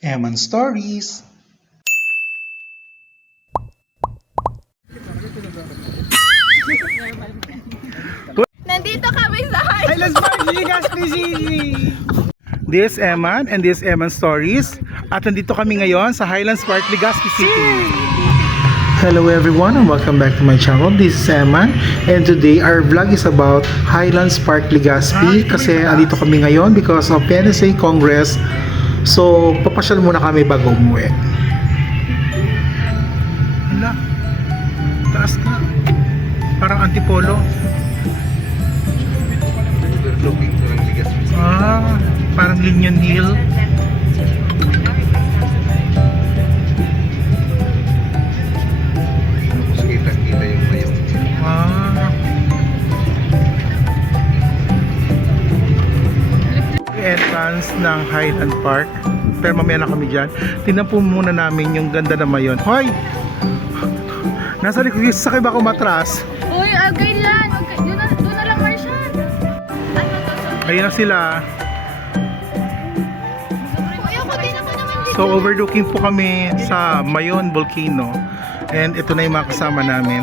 Eman Stories. Nandito kami sa Highlands Park, Legazpi City! This is Eman and this is Eman Stories. At nandito kami ngayon sa Highlands Park, Legazpi City. Hello everyone and welcome back to my channel. This is Eman and today our vlog is about Highlands Park, Legazpi kasi andito kami ngayon because of PNSA Congress. So, papasyal muna kami bago umuwi. Hala, taas na. Parang antipolo. Ah, parang Linion Hill. Kita yung mayong. Ah. Entrance ng Highland Park. Pero mamaya na kami dyan. Tingnan po muna namin yung ganda na mayon. Hoy! Nasa likod, sakay ba ako matras? Uy, agay lang. Doon na lang, Marshall. Ayun na sila. Uy, ako din ako naman dito. So overlooking po kami sa Mayon Volcano. And ito na yung mga kasama namin.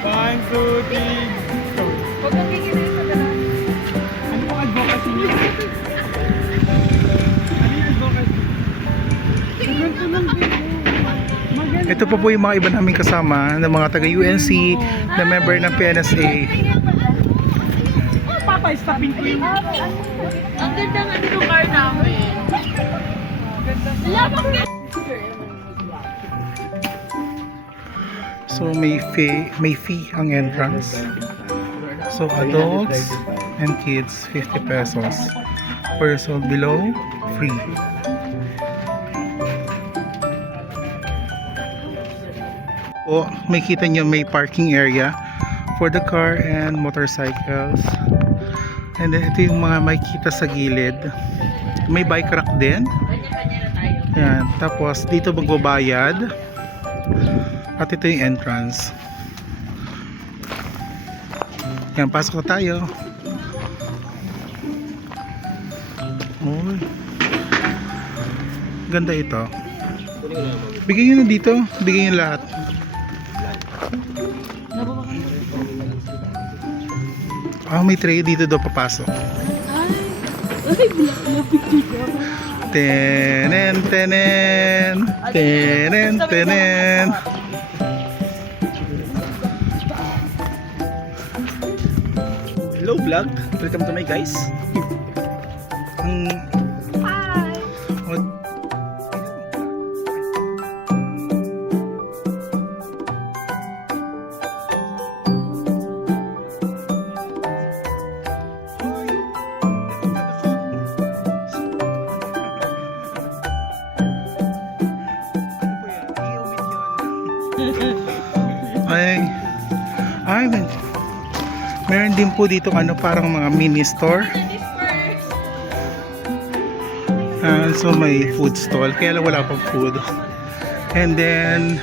One, two, three, go! Huwag kang kikinig sa gano'n. Ano pong advocacy niyo? Ano yung advocacy? Ganito lang din. Maganda. Ito po po yung mga iba namin kasama ng mga taga-UNC na member ng PNSA. Oh, Papa, stopping ko yung... Ang ganda nga dito car namin. Labang ganda. So may fee ang entrance. So adults and kids 50 pesos. Person below free. O may kita nyo may parking area for the car and motorcycles. And then ito yung mga makikita sa gilid. May bike rack din. Yan. Tapos dito magbabayad. At ito yung entrance. Yan, pasok na tayo. Uy. Ganda ito. Bigyan nyo na dito. Bigyan nyo lahat. Ah, may tray dito daw papasok. Tenen, tenen. Tenen, tenen. Hello vlog, welcome to my guys. Hi. Ay, meron din po dito ano parang mga mini store. So may food stall kaya lang wala pang food. And then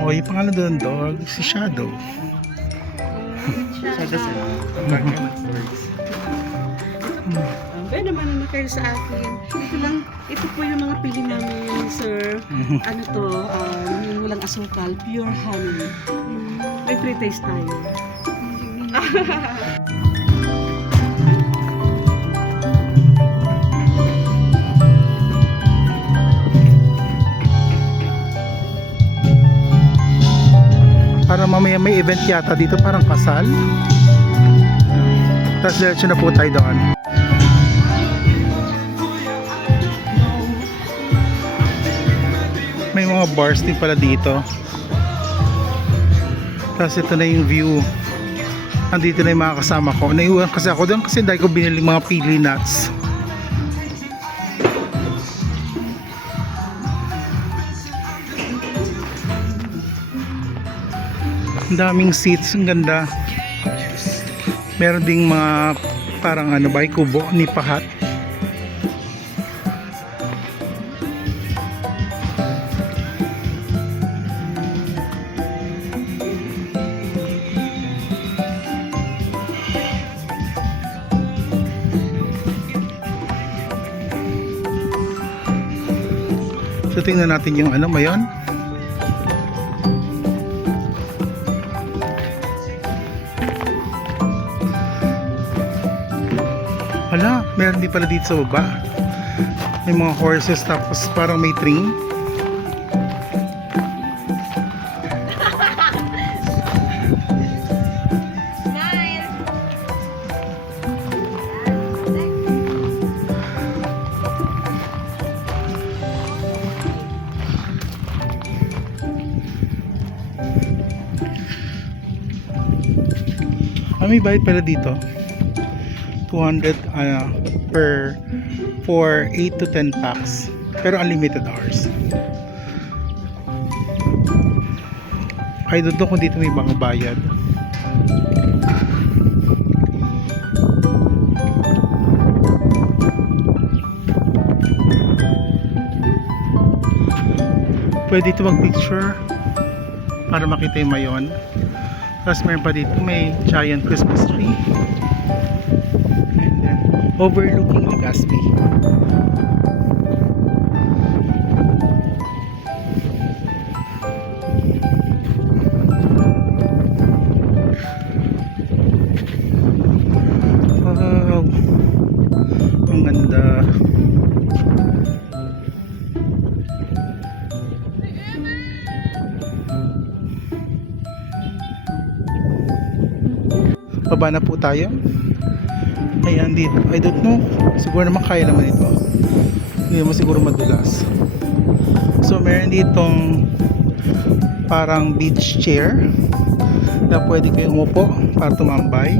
oh, yung pangalan doon dog si Shadow. Pwede naman kayo sa akin. Ito lang, ito po yung mga pili namin, sir. Ano to, yung walang asukal, pure honey. May free taste tayo. Para mamaya may event yata dito parang kasal. Tapos diretso na po tayo doon. May mga bars din pala dito. Tapos ito na yung view. Andito na yung mga kasama ko. Naiwan kasi ako doon kasi dahil ko binili mga pili nuts. Ang daming seats, ang ganda. Meron ding mga parang ano ba, kubo ni pahat. So tingnan natin yung ano mayon. Hala, meron din pala dito sa baba. May mga horses tapos parang may train. May bayad pala dito. 200 per for 8 to 10 packs. Pero unlimited hours. I don't know kung dito may mga bayad. Pwede dito mag-picture para makita yung mayon. Tapos meron pa dito may giant Christmas tree. And then overlooking Legazpi. Wow. Ang ganda. Baba na po tayo. Ayan dito. I don't know. Siguro naman kaya naman ito. Hindi naman siguro madulas. So meron ditong parang beach chair na pwede kayong umupo para tumambay.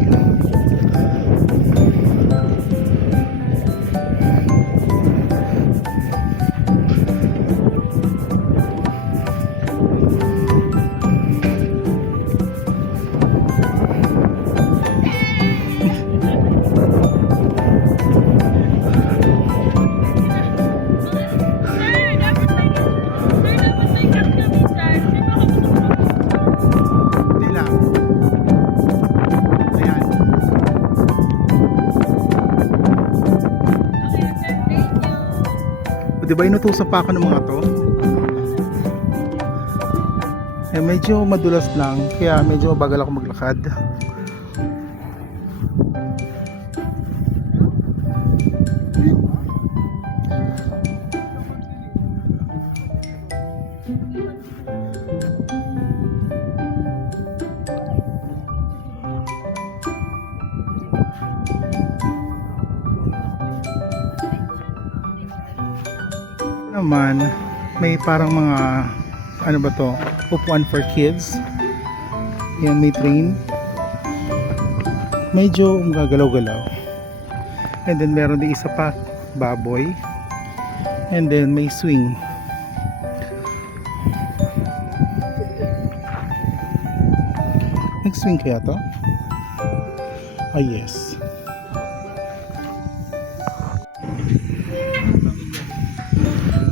Diba inutusan pa ako ng mga to? Eh, medyo madulas lang, kaya medyo mabagal ako maglakad. Naman may parang mga ano ba to, upuan for kids. Yan, may train, medyo gagalaw-galaw. And then meron din isa pa, baboy. And then may swing. Nag-swing kaya to? Ah, yes.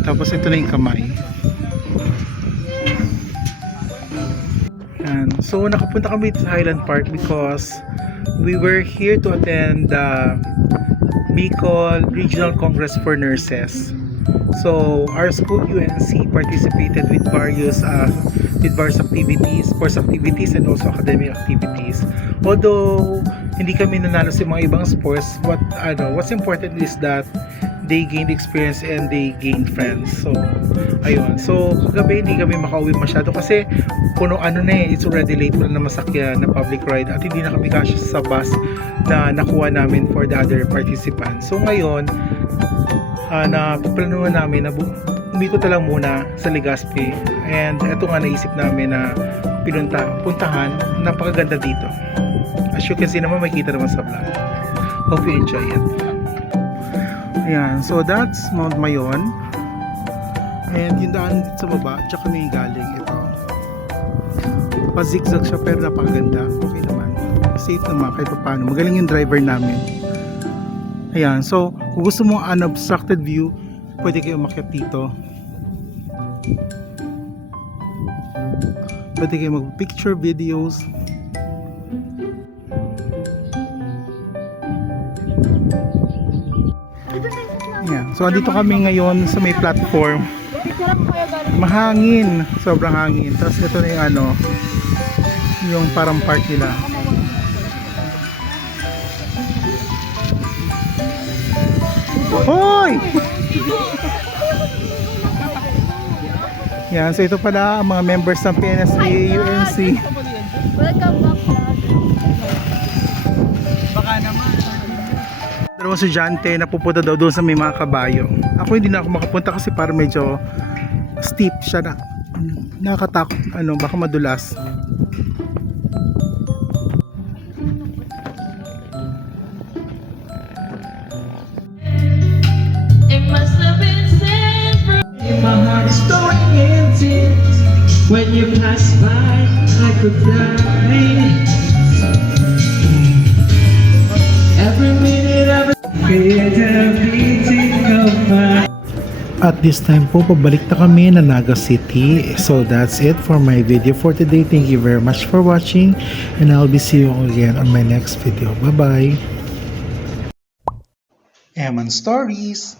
Tapos ito na yung kamay. And so nakapunta kami sa Highland Park because we were here to attend the Bicol Regional Congress for Nurses. So our school UNC participated with various activities, sports activities and also academic activities. Although hindi kami nanalo sa mga ibang sports, what's important is that they gained experience and they gained friends. So, ayun. So, kagabi hindi kami makauwi masyado kasi puno it's already late, wala na masakyan na public ride at hindi na kami kasya sa bus na nakuha namin for the other participants. So, ngayon, napaplanuhan namin na umikot na lang muna sa Legazpi and eto nga naisip namin na puntahan, napakaganda dito. As you can see naman, makikita naman sa vlog. Hope you enjoy it. Ayan, so that's Mount Mayon. And yung daan dito sa baba, tsaka kami galing ito. Pa-zigzag siya pero napakaganda. Okay naman. Safe naman kahit paano. Magaling yung driver namin. Ayan, so kung gusto mo unobstructed view, pwede kayo umakyat dito. Pwede kayo mag-picture videos. Yeah. So andito kami ngayon sa may platform. Mahangin, sobrang hangin. Tapos ito na yung ano, yung parang park nila. Hoy! Yan, so ito pala ang mga members ng PNSA UNC. Welcome back, vlog. Dalawang estudyante na pupunta daw doon sa may mga kabayo. Ako hindi na ako makapunta kasi parang medyo steep siya na. Nakakatakot, ano, baka madulas. It must have been sent from My heart is going empty. When you pass by, I could die. Every minute of it, feel the beating of my. At this time po, pabalik na kami na Naga City. So that's it for my video for today. Thank you very much for watching. And I'll be seeing you again on my next video. Bye-bye. Eman Stories.